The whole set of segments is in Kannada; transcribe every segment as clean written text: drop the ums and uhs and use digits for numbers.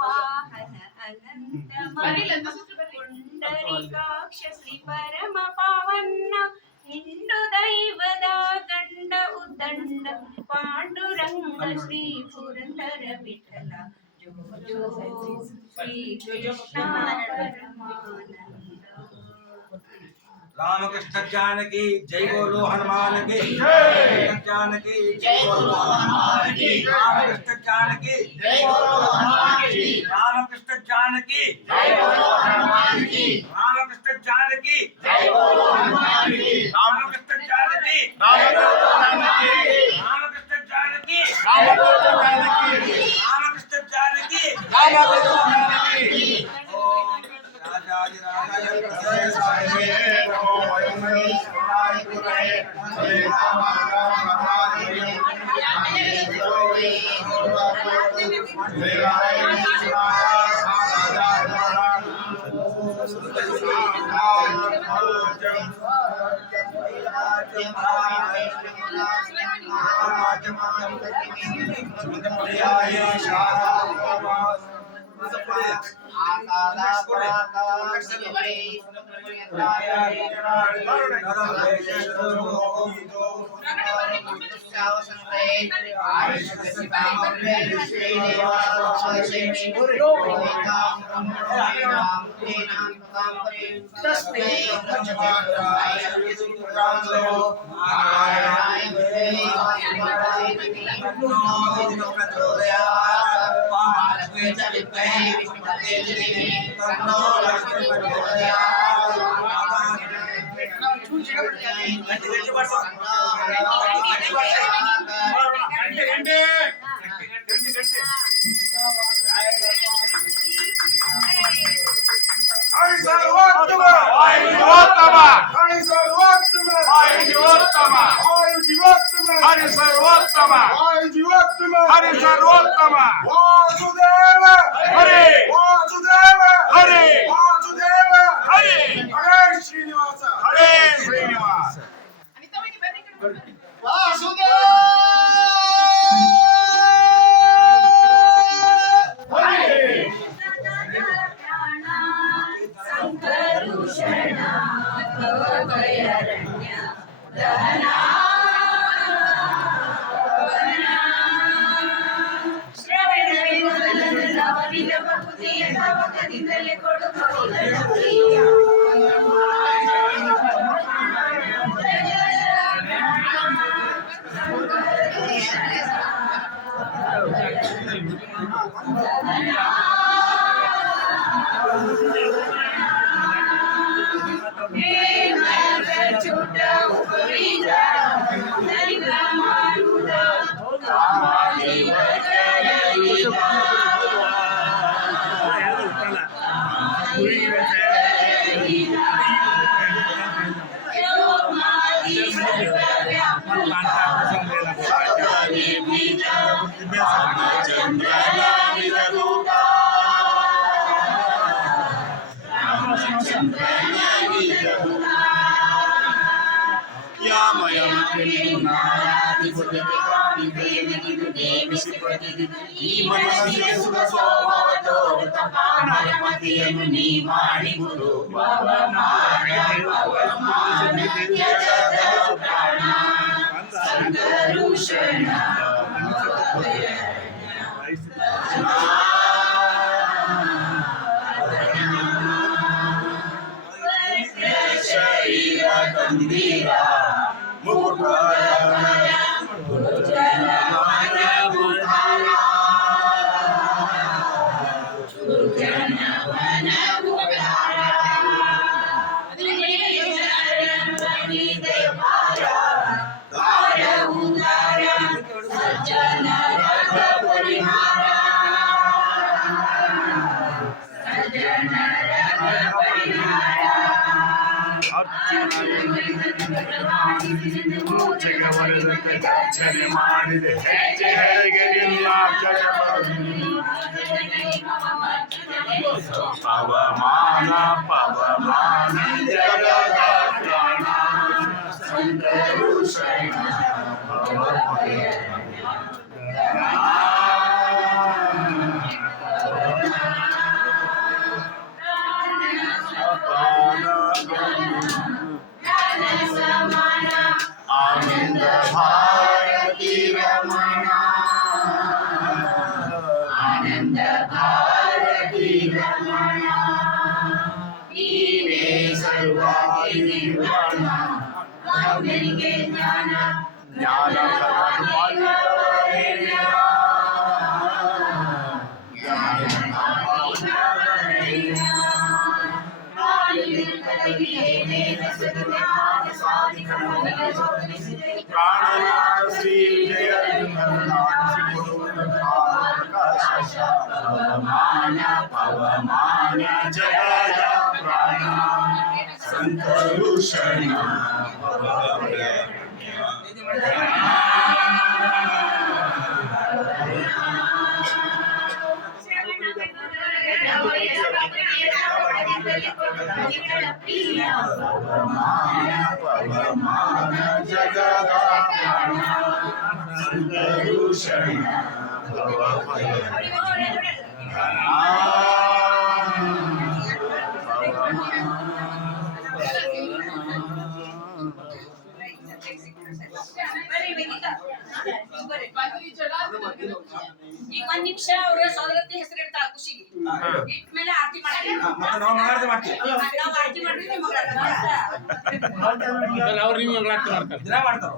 वाहन अनंत पुंडरीकाक्ष श्री परम पावन हिंदू दैवದ ಗಂಡ ಉದ್ದಂಡ ಪಾಂಡುರಂಗ ಶ್ರೀ ಪುರಂದರ ವಿಠಲ ಜೋ ಜೋ ಶ್ರೀ ಕೃಷ್ಣ ಪರಮಾನಂದ रामकृष्ण जानकी जय बोलो हनुमान की जय जानकी जय बोलो हनुमान की रामकृष्ण जानकी जय बोलो हनुमान की रामकृष्ण जानकी जय बोलो हनुमान की रामकृष्ण जानकी जय बोलो हनुमान की रामकृष्ण जानकी जय बोलो हनुमान की रामकृष्ण जानकी जय बोलो हनुमान की रामकृष्ण जानकी जय बोलो हनुमान की Sankarusha ಪವಮಾನ ಜಗದ ಪ್ರಾಣ ಸಂತರುಷಣ ಪವಮಾನ ಜಗದ ಪ್ರಾಣ ಸಂತರುಷಣ ಈಗ ಒಂದ್ ನಿಮಿಷ ಅವ್ರ ಸೋದರತ್ತಿ ಹೆಸರು ಇಡ್ತಾಳ ಖುಷಿಗೆ ಇಟ್ಮೇಲೆ ಆರತಿ ಮಾಡ್ತೀವಿ ಮತ್ತೆ ನಾವು ಮಂಗಳಾರತಿ ಮಾಡ್ತೀವಿ ನಾವು ಆರತಿ ಮಾಡಿದ್ವಿ ಅವ್ರು ನೀವು ಮಂಗಳಾರತಿ ಮಾಡ್ತಾರೆ ದಿನ ಮಾಡ್ತಾರ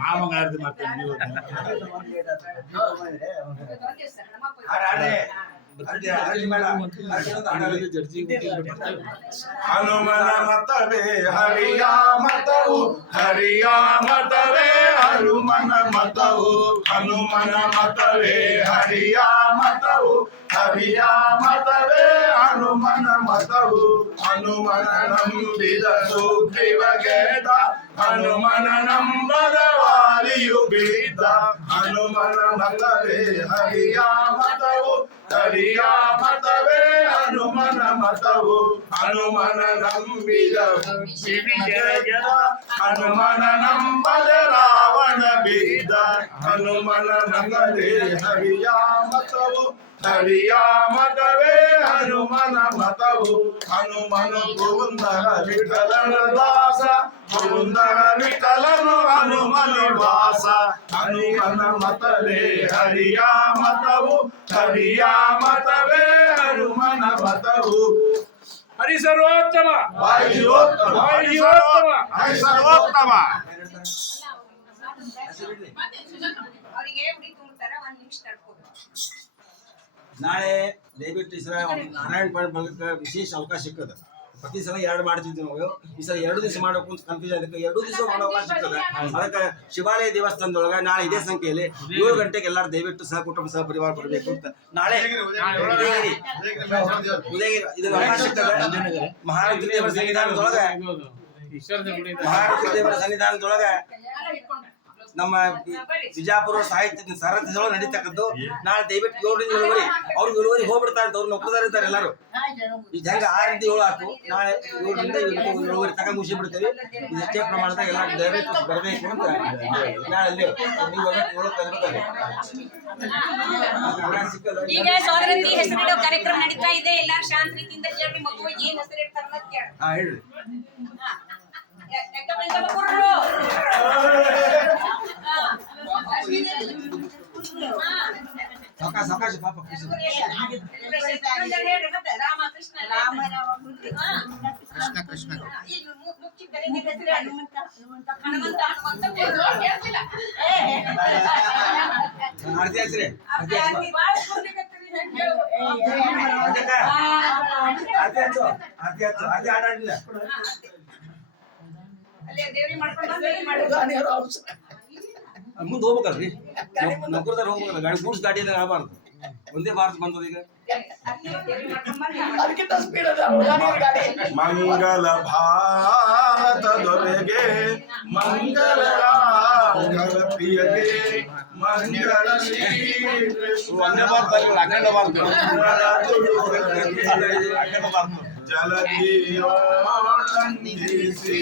ಮಾಮಂಗಳಾರತಿ ಮಾಡ್ತೇವೆ ನೀವು ಹನುಮನ ಮತವೇ ಹರಿಯ ಮತವು ಹರಿಯ ಮತವೇ ಹನುಮನ ಮತವು ಹನುಮನ ಮತವೇ ಹರಿಯ ಮತವು ಹರಿಯ ಮತವೇ ಹನುಮನ ಮತವು ಹನುಮನ ನಂಬಿದ ಸುಗ್ರೀವಗೆದ ಹನುಮನ ನಂಬದ ವಾಲಿಯು ಬೀದ ಹನುಮನ ಮತವೇ ಹರಿಯ ಮತವು ಹರಿಯ ಮತವೇ ಹನುಮನ ಮತವು ಹನುಮನ ನಂಬಿದ ಬಿಡಿಗೆದ ಹನುಮನ ನಂಬದ ರಾವಣ ಬೀದ ಹನುಮನ ಮತವೇ ಹರಿಯ ಮತವು ಹರಿಯ ಮತವೇ ಹನುಮನ ಮತವು ಹನುಮನು ಗೋವಿಂದರ ವಿಠಲನ ದಾಸ ಗೋವಿಂದರ ವಿಠಲನು ಹನುಮನ ವಾಸ ಹನುಮನ ಮತವೇ ಹರಿಯ ಮತವು ಹರಿಯ ಮತವೇ ಹನುಮನ ಮತವು ಹರಿ ಸರ್ವೋತ್ತಮ ವಾಯುಯೋತ್ತಮ ಸರ್ವೋತ್ತಮ ಅವರಿಗೆ ಉಡಿ ತುಂಬ್ತಾರ ಒಂದ್ ನಿಮಿಷ ತಡ್ಕೋದು ನಾಳೆ ದಯವಿಟ್ಟು ಈ ಸಲ ನಾರಾಯಣ ಬಳಗಕ್ಕೆ ವಿಶೇಷ ಅವಕಾಶ ಸಿಕ್ಕದ ಪ್ರತಿ ಸಲ 2 ಮಾಡ್ತಿದ್ವಿ ನಾವು ಈ ಸಲ 2 ದಿವಸ ಮಾಡೋಕೆ ಅಂತ ಕನ್ಫ್ಯೂಸ್ ಅದಕ್ಕೆ 2 ದಿವಸ ಮಾಡೋ ಅವಕಾಶ ಸಿಕ್ಕದ ಅದಕ್ಕೆ ಶಿವಾಲಯ ದೇವಸ್ಥಾನದೊಳಗೆ ನಾಳೆ ಇದೇ ಸಂಖ್ಯೆಯಲ್ಲಿ 7 ಗಂಟೆಗೆ ಎಲ್ಲರೂ ದಯವಿಟ್ಟು ಸಹ ಕುಟುಂಬ ಸಹ ಪರಿವಾರ ಬರಬೇಕು ಅಂತ ನಾಳೆ ಉದಯಗಿರಿ ಇದನ್ನ ಅವಕಾಶ ಸಿಕ್ಕದ ಮಹಾರಾಜ ದೇವರ ಸನ್ನಿಧಾನದೊಳಗೆ ನಮ್ಮ ವಿಜಾಪುರ ಸಾಹಿತ್ಯ ಸಾರಥ್ಯದೊಳಗೆ ನಡೀತಕ್ಕದ್ದು ನಾಳೆ ದಯವಿಟ್ಟು 7 ಇಳುವರಿ ಅವ್ರಿಗೆ ಇಳುವರಿ ಹೋಗ್ಬಿಡ್ತಾರೆ ಅಂತ ಅವ್ರು ನೌಕರದಾರ ಇರ್ತಾರೆ ಎಲ್ಲರೂ ಈಗ ಹೆಂಗ 6 ರಿಂದ 7 ಆಯ್ತು ನಾಳೆ 7 ರಿಂದ ಇಳುವರಿ ತಗ ಮುಗಿಸಿ ಬಿಡ್ತೇವೆ ಇದು ಹೆಚ್ಚೆ ಪ್ರಮಾಣದಾಗ ಎಲ್ಲ ದಯವಿಟ್ಟು ಬರಬೇಕು ಅಂತ ನಾಳೆ ನೀವು ಈಗ ಸೋದರತ್ತಿ ಹೆಸರಿಡೋ ಕಾರ್ಯಕ್ರಮ ನಡೀತಾ ಇದೆ ಎಲ್ಲಾರು ಶಾಂತ ರೀತಿಯಿಂದ ಕೇಳಿ ಮಗುವಿಗೆ ಏನ್ ಹೆಸರು ಇಡ್ತಾರ ಅಂತ ಕೇಳಿ ಹೇಳ್ರಿ ಸಾವಕಾಶ ಪಾಪ ಆರತಿ ಹಚ್ಚ್ರಿ ಆರತಿ ಆಡಾಡಿಲ್ಲ ಮುಂದೆ ಹೋಗ್ಬೇಕಲ್ರಿ ನೌಕರದಾರ ಹೋಗ್ಬೇಕಲ್ಲ ಗಾಡಿ ಗೂಡ್ಸ್ ಗಾಡಿ ಆಗಬಾರ್ದು ಒಂದೇ ಭಾರತ ಬಂದದ ಈಗ ಮಂಗಲ ಭಾರತ ದೊರೆಗೆ ಮಂಗಲ ರಾಘವ ಪ್ರಿಯಗೆ ಮಂಗಳ ಶ್ರೀ ಜಲಧಿಯೋಳಂದಿಸಿ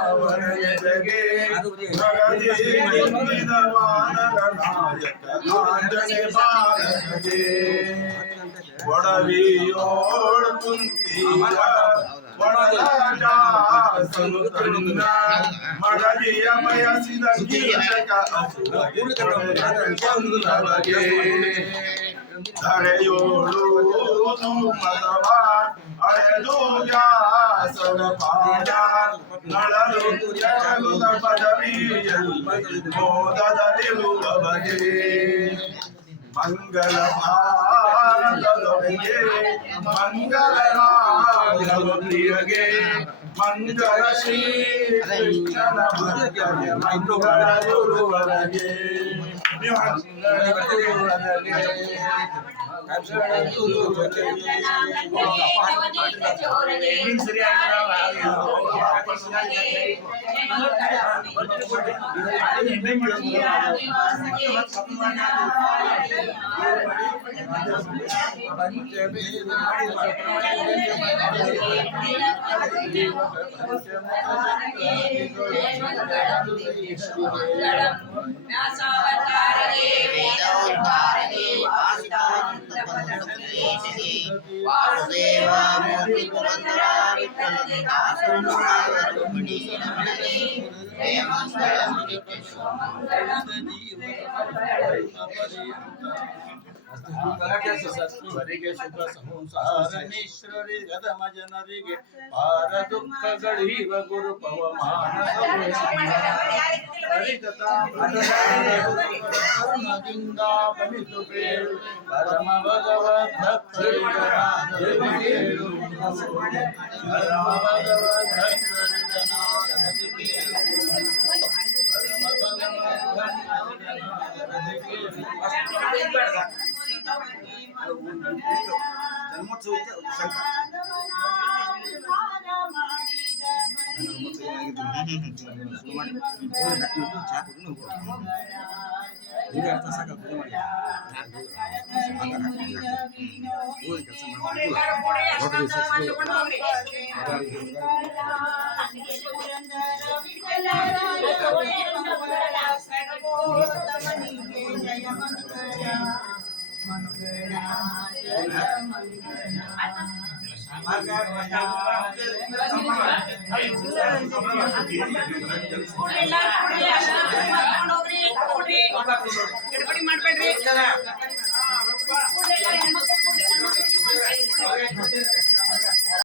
ಸುರಳಾವರಣೆಗೆ ಭಗದಿದ ವಾನರ ನಾಯಕ ಆಂಜನೆ ಬಾಲಕಗೆ ಒಡವಿಯೋಳ ಕುಂತೀರ ಒಡಲಾಜಾಸನು ತಂದ ಮಡದಿಯ ಬಯಸಿದ ಕೀಚಕ ಅಸುರಗೆ ಧರೆಯೋಳು ಮದವ ಅಳೆದು ದಾಸರ ಪಾದ ನಳಲು ಜಗಲುದ ಪದವಿಯಲ್ಲಿ ಮೋದದಲ್ಲಿರುವ ಬಗೆ ಮಂಗಲ ಭಾರತದೊಳಗೆ ಮಂಗಲ ರಾಮನ ಪ್ರಿಯಗೆ ಮಂಗಲ ಶ್ರೀ ಕೃಷ್ಣನ ಭಕ್ತಗೆ ಮಂಗಳ ಗುರುವರಗೆ ಮಂಗಳ ಗುರುವರಗೆ ಸತ್ವರಿಗೆ ಸುಖ ಸಂಸಾರನೇಶ್ವರಿ ಗದಮ ಜನರಿಗೆ ಪಾರ ದುಃಖಗಳಿವ ಗುರು ಪವಮಾನದಿಂದ ಬಲಿತು ಬೇಳು ಪರಮ ಭಗವದ್ ಭಕ್ತರಿಗೆ ಪರಮ ಭಗವದ್ ಜನ್ಮೋತ್ಸವ ಶಂಕ ಹೋಗ್ರಿ